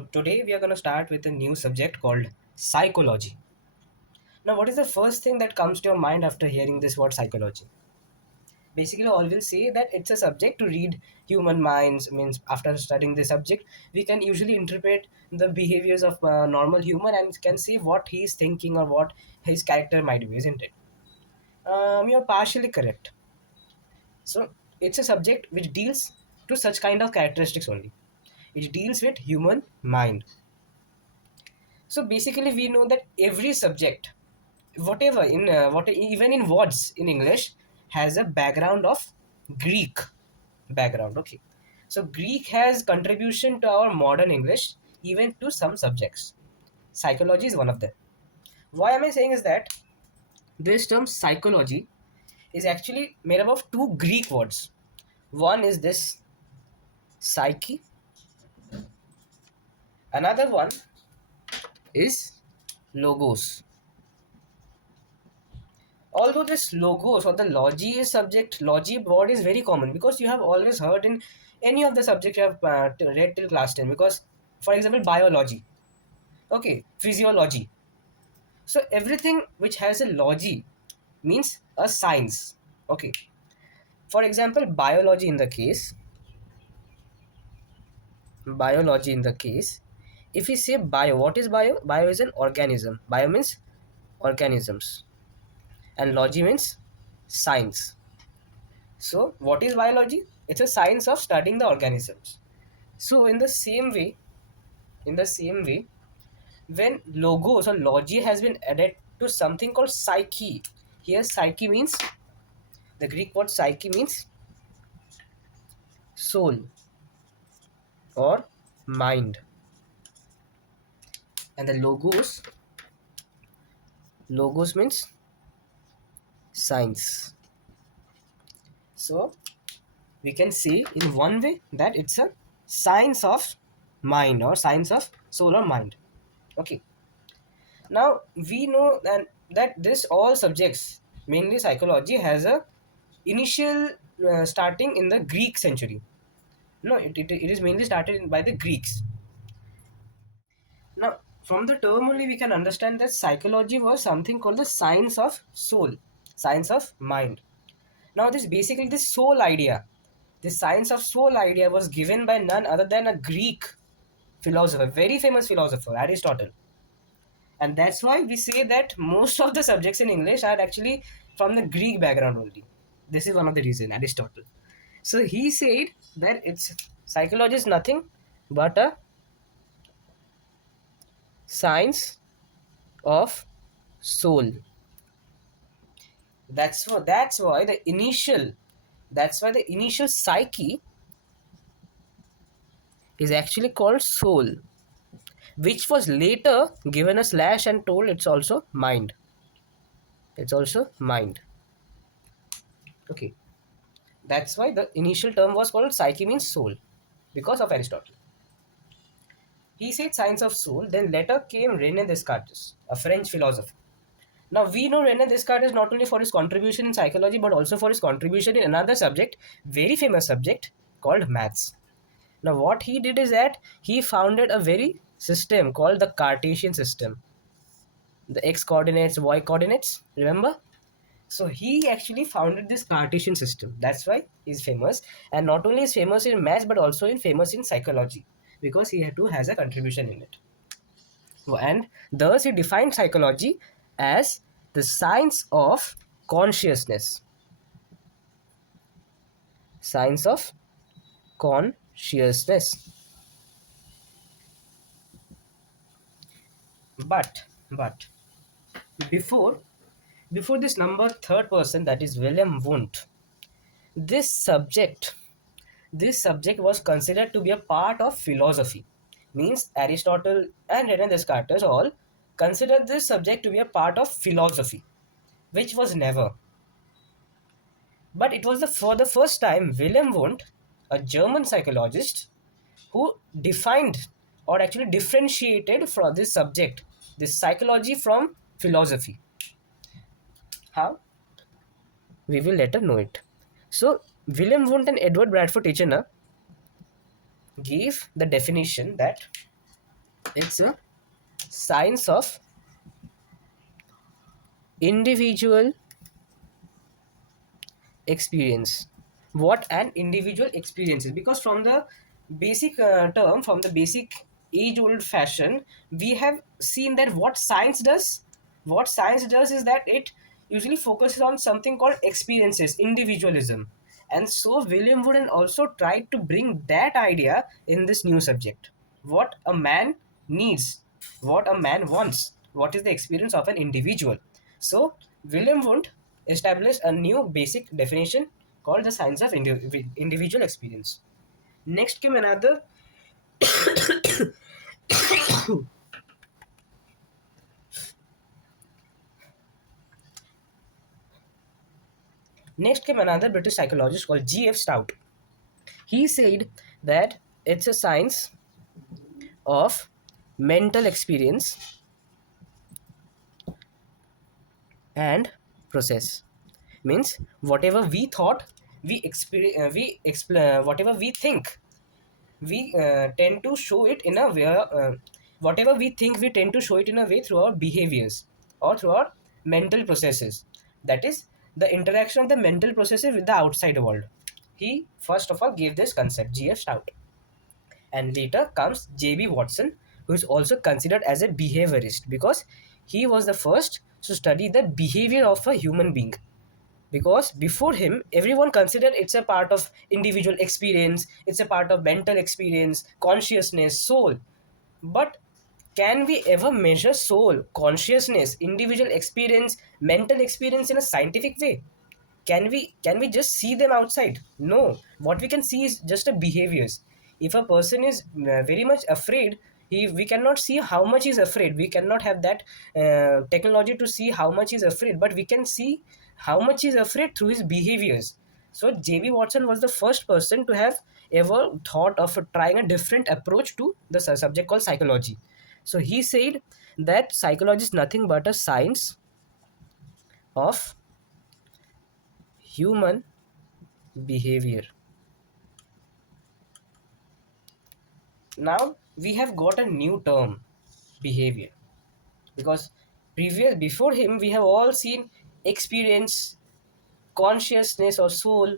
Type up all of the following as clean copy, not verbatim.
So today we are going to start with a new subject called psychology. Now, what is the first thing that comes to your mind after hearing this word psychology? Basically, all will say that it's a subject to read human minds. Means after studying the subject, we can usually interpret the behaviors of normal human and can see what he is thinking or what his character might be, isn't it? You're partially correct. So it's a subject which deals to such kind of characteristics only. It deals with human mind. So basically, we know that every subject, whatever in what even in words in English, has a background of Greek background. Okay, so Greek has contribution to our modern English, even to some subjects. Psychology is one of them. Why am I saying is that this term psychology is actually made up of two Greek words. One is this psyche. Another one is logos. Although this logos or the logy is subject, logy word is very common because you have always heard in any of the subject you have read till class 10. Because for example, biology, okay, physiology. So everything which has a logy means a science. Okay, for example, biology in the case, if we say bio, what is bio? Bio is an organism. Bio means organisms, and logy means science. So, what is biology? It's a science of studying the organisms. So, in the same way, when logos or logi has been added to something called psyche, here psyche means the Greek word psyche means soul or mind, and the logos means science. So, we can say in one way that it's a science of mind or science of soul or mind. Okay. Now we know that this all subjects, mainly psychology, has a initial starting in the Greek century. No, it is mainly started by the Greeks. Now, from the term only we can understand that psychology was something called the science of soul, science of mind. Now, this soul idea, this science of soul idea was given by none other than a Greek philosopher, very famous philosopher, Aristotle. And that's why we say that most of the subjects in English are actually from the Greek background only. This is one of the reasons, Aristotle. So he said that it's psychology is nothing but a science of soul. That's why the initial psyche is actually called soul, which was later given a slash and told it's also mind. It's also mind. Okay. That's why the initial term was called psyche means soul, because of Aristotle. He said science of soul, then later came René Descartes, a French philosopher. Now we know René Descartes not only for his contribution in psychology but also for his contribution in another subject, very famous subject called maths. Now what he did is that he founded a very system called the Cartesian system. The x coordinates, y coordinates, remember? So he actually founded this Cartesian system. That's why he's famous. And not only is famous in maths, but also famous in psychology because he too has a contribution in it. And thus he defined psychology as the science of consciousness. Science of consciousness. But before before this number third person, that is William Wundt, this subject this subject was considered to be a part of philosophy. Means Aristotle and René Descartes all considered this subject to be a part of philosophy, which was never. But it was for the first time Wilhelm Wundt, a German psychologist, who defined or actually differentiated from this subject, this psychology from philosophy. How? We will later know it. So Wilhelm Wundt and Edward Bradford Titchener gave the definition that It's a science of individual experience. What an individual experience is, because from the basic term, from the basic age old fashion, we have seen that what science does is that it usually focuses on something called experiences, individualism. And so William Wooden also tried to bring that idea in this new subject. What a man needs, what a man wants, what is the experience of an individual. So William Wundt established a new basic definition called the science of individual experience. Next came another next came another British psychologist called G.F. Stout. He said that it's a science of mental experience and process. Means whatever we thought, we experience, we explain whatever we think, we tend to show it in a way, whatever we think, we tend to show it in a way through our behaviors or through our mental processes. That is the interaction of the mental processes with the outside world. He first of all gave this concept, G.F. Stout. And later comes J.B. Watson, who is also considered as a behaviorist because he was the first to study the behavior of a human being. Because before him, everyone considered it's a part of individual experience, it's a part of mental experience, consciousness, soul. But can we ever measure soul, consciousness, individual experience, mental experience in a scientific way? Can we just see them outside? No. What we can see is just a behaviors. If a person is very much afraid, we cannot see how much he's afraid. We cannot have that technology to see how much he's afraid, but we can see how much he's afraid through his behaviors. So JB Watson was the first person to have ever thought of trying a different approach to the subject called psychology. So he said that psychology is nothing but a science of human behavior. Now we have got a new term, behavior, because previous before him we have all seen experience, consciousness or soul,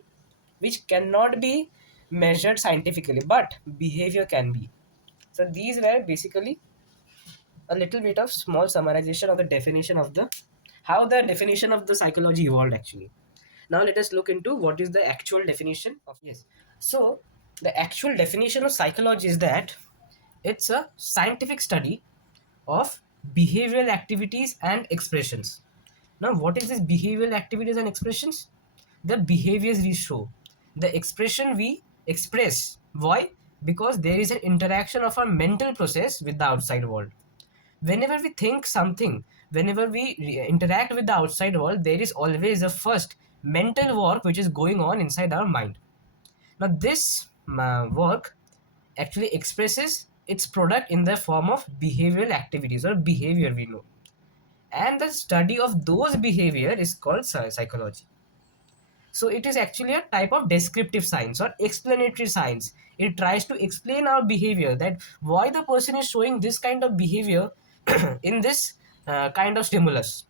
which cannot be measured scientifically, but behavior can be. So these were basically a little bit of small summarization of the definition of the how the definition of the psychology evolved actually. Now let us look into what is the actual definition of. Yes. So the actual definition of psychology is that it's a scientific study of behavioral activities and expressions. Now, what is this behavioral activities and expressions? The behaviors we show, the expression we express. Why? Because there is an interaction of our mental process with the outside world. Whenever we think something, whenever we interact with the outside world, there is always a first mental work which is going on inside our mind. Now, this work actually expresses its product in the form of behavioral activities or behavior we know. And the study of those behavior is called psychology. So it is actually a type of descriptive science or explanatory science. It tries to explain our behavior, that why the person is showing this kind of behavior in this kind of stimulus,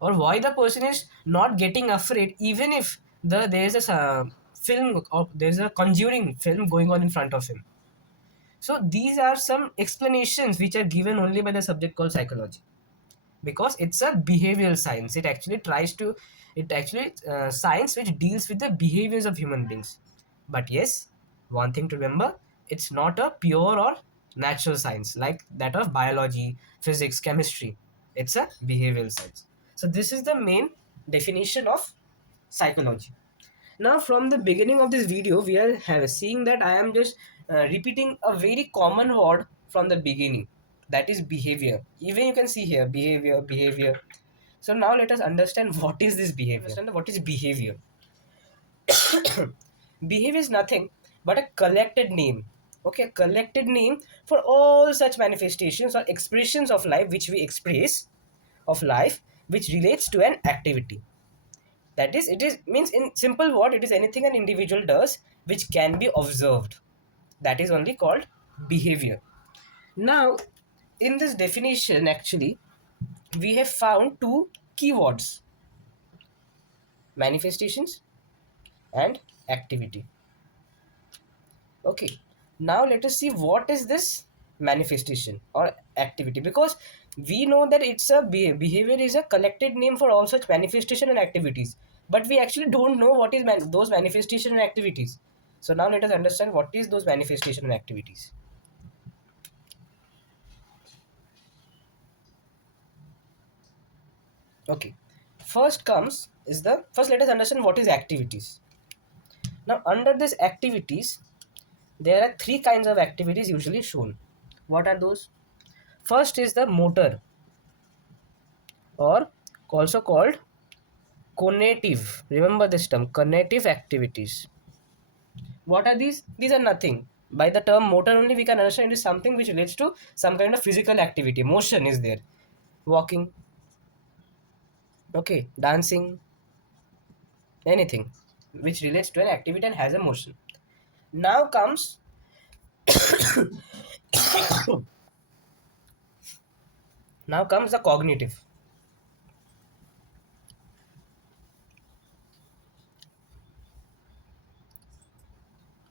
or why the person is not getting afraid even if there is a film or there is a conjuring film going on in front of him. So these are some explanations which are given only by the subject called psychology, because it's a behavioral science. It actually science which deals with the behaviors of human beings. But yes, one thing to remember, it's not a pure or natural science like that of biology, physics, chemistry. It's a behavioral science. So this is the main definition of psychology. Now, from the beginning of this video, we are seeing that I am just repeating a very common word from the beginning. That is behavior. Even you can see here, behavior, behavior. So now let us understand what is this behavior. Understand what is behavior. Behavior is nothing but a collected name. Okay, a collected name for all such manifestations or expressions of life which we express of life, which relates to an activity. That is, it is means in simple word, it is anything an individual does which can be observed. That is only called behavior. Now, in this definition, actually, we have found two keywords: manifestations and activity. Okay, now let us see what is this manifestation or activity, because we know that it's a behavior is a collected name for all such manifestation and activities, but we actually don't know what is those manifestation and activities. So now let us understand what is those manifestation and activities. Okay, first let us understand what is activities. Now under this activities, there are three kinds of activities usually shown. What are those? First is the motor, or also called cognitive. Remember this term, cognitive activities. What are these? These are nothing. By the term motor only, we can understand it is something which relates to some kind of physical activity. Motion is there. Walking, okay, dancing, anything which relates to an activity and has a motion. Now comes now comes the cognitive.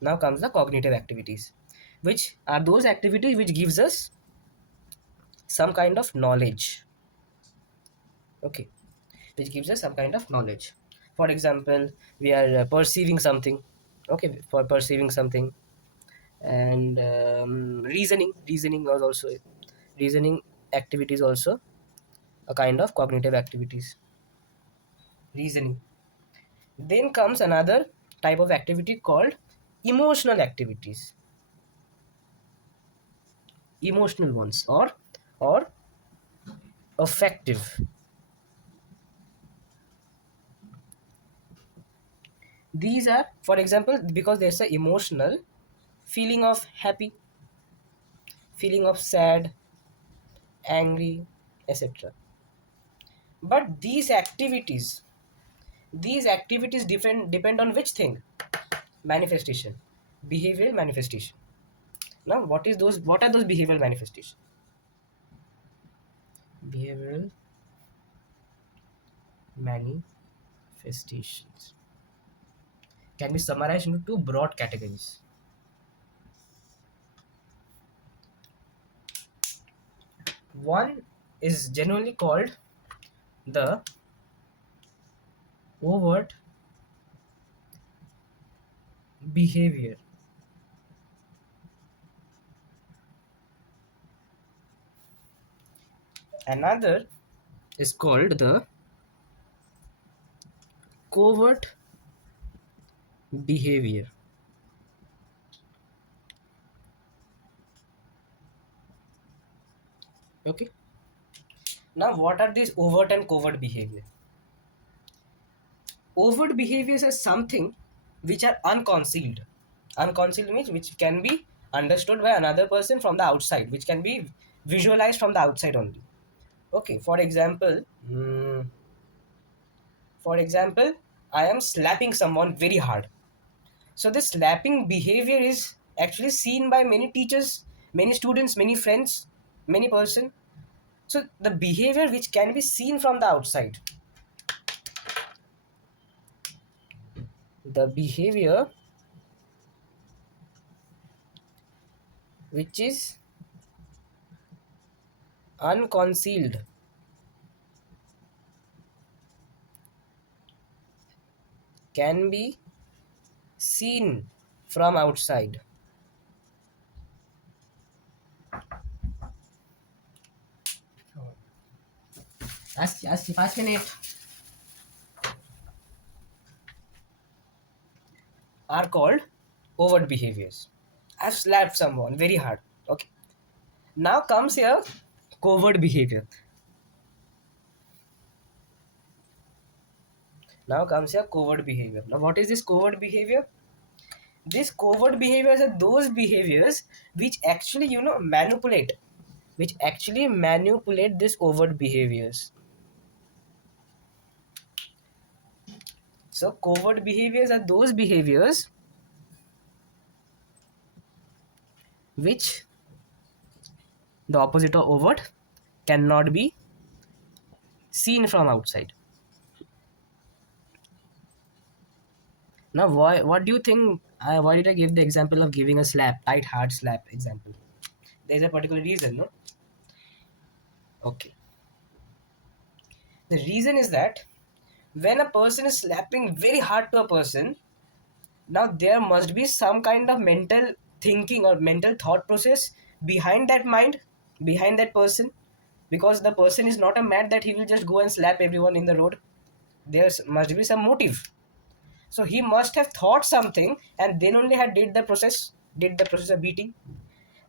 Now comes the cognitive activities, which are those activities which gives us some kind of knowledge. Okay, which gives us some kind of knowledge. For example, we are perceiving something. Okay, for perceiving something, and reasoning was also reasoning activities, also a kind of cognitive activities. Reasoning. Then comes another type of activity called emotional activities. Emotional ones, or affective. These are, for example, because there's a emotional feeling of happy, feeling of sad, angry, etc. But these activities depend on which thing? Manifestation, behavioral manifestation. Now what are those behavioral manifestation? Behavioral manifestations can be summarized into two broad categories. One is generally called the overt behavior. Another is called the covert behavior. Okay, now what are these overt and covert behavior? Overt behaviors are something which are unconcealed. Unconcealed means which can be understood by another person from the outside, which can be visualized from the outside only. Okay, for example, I am slapping someone very hard. So this slapping behavior is actually seen by many teachers, many students, many friends, many person. So the behavior which can be seen from the outside, the behavior which is unconcealed, can be seen from outside. Ask 5 minutes. Are called overt behaviors. I've slapped someone very hard. Okay. Now comes here covert behavior. Now comes here covert behavior. Now what is this covert behavior? These covert behaviors are those behaviors which actually manipulate these overt behaviors. So covert behaviors are those behaviors which the opposite of overt, cannot be seen from outside. Now, what do you think? Why did I give the example of giving a slap, tight, hard slap example? There's a particular reason, no? Okay. The reason is that when a person is slapping very hard to a person, now there must be some kind of mental thinking or mental thought process behind that mind, behind that person, because the person is not a mad that he will just go and slap everyone in the road. There must be some motive. So he must have thought something and then only had did the process of beating.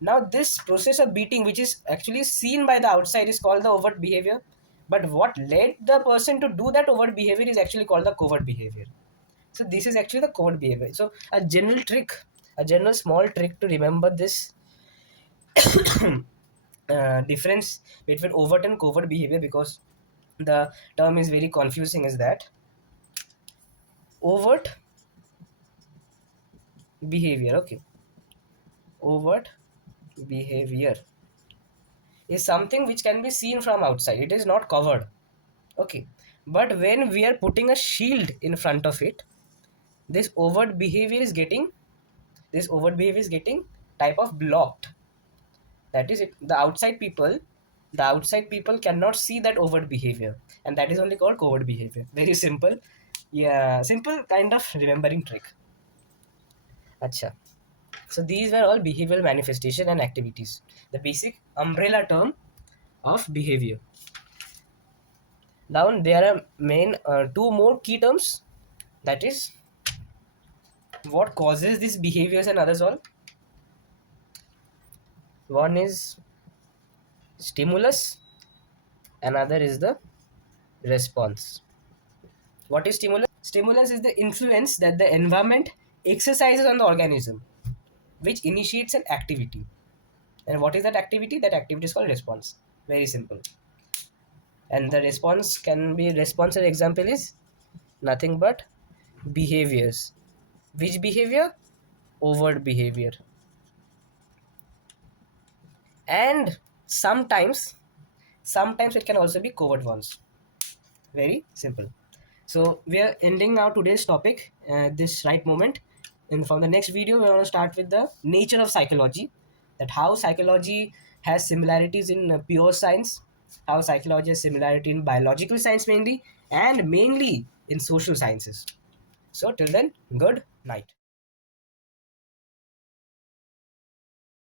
Now this process of beating, which is actually seen by the outside, is called the overt behavior. But what led the person to do that overt behavior is actually called the covert behavior. So this is actually the covert behavior. So a general small trick to remember this difference between overt and covert behavior, because the term is very confusing, is that overt behavior, okay, overt behavior is something which can be seen from outside. It is not covered. Okay. But when we are putting a shield in front of it, this overt behavior is getting this overt behavior is getting type of blocked. That is it. The outside people cannot see that overt behavior. And that is only called covert behavior. Very simple. Yeah, simple kind of remembering trick. Acha. So these were all behavioral manifestation and activities. The basic umbrella term of behavior. Now there are main two more key terms, that is what causes these behaviors and others all. One is stimulus, another is the response. What is stimulus? Stimulus is the influence that the environment exercises on the organism, which initiates an activity. And what is that activity? That activity is called response. Very simple. And the response example is nothing but behaviors. Which behavior? Overt behavior. And sometimes it can also be covert ones. Very simple. So we are ending now today's topic this right moment. And from the next video we want to start with the nature of psychology, that how psychology has similarities in pure science, how psychology has similarity in biological science mainly, and mainly in social sciences. So till then, good night.